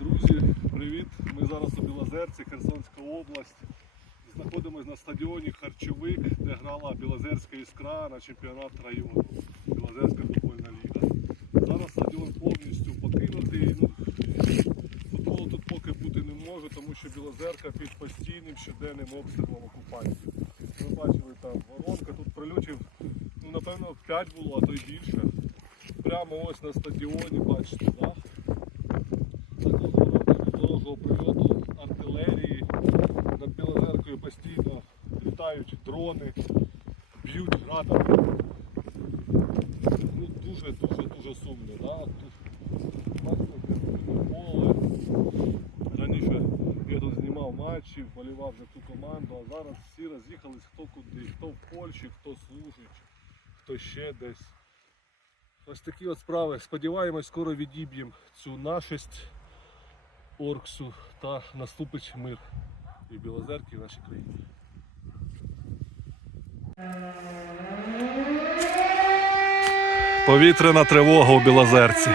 Друзі, привіт! Ми зараз у Білозерці, Херсонська область. Знаходимось на стадіоні Харчовик, де грала Білозерська іскра на чемпіонат району. Білозерська футбольна ліга. Зараз стадіон повністю покинутий. Ну, футболу тут поки бути не може, тому що Білозерка під постійним щоденним обстрілом окупантів. Ви бачили там воронка, тут прильотів, ну напевно, 5 було, а то й більше. Прямо ось на стадіоні, бачите, да? Літають дрони, б'ють градами. Ну, дуже, дуже, дуже сумно. Да? Тут, поле. Раніше я знімав матчі, вболівав за цю команду, а зараз всі роз'їхались хто куди, хто в Польщі, хто служить, хто ще десь. Ось такі от справи. Сподіваємось, скоро відіб'ємо цю нашість Орксу та наступить мир і і в нашій країні. Повітряна тривога у Білозерці.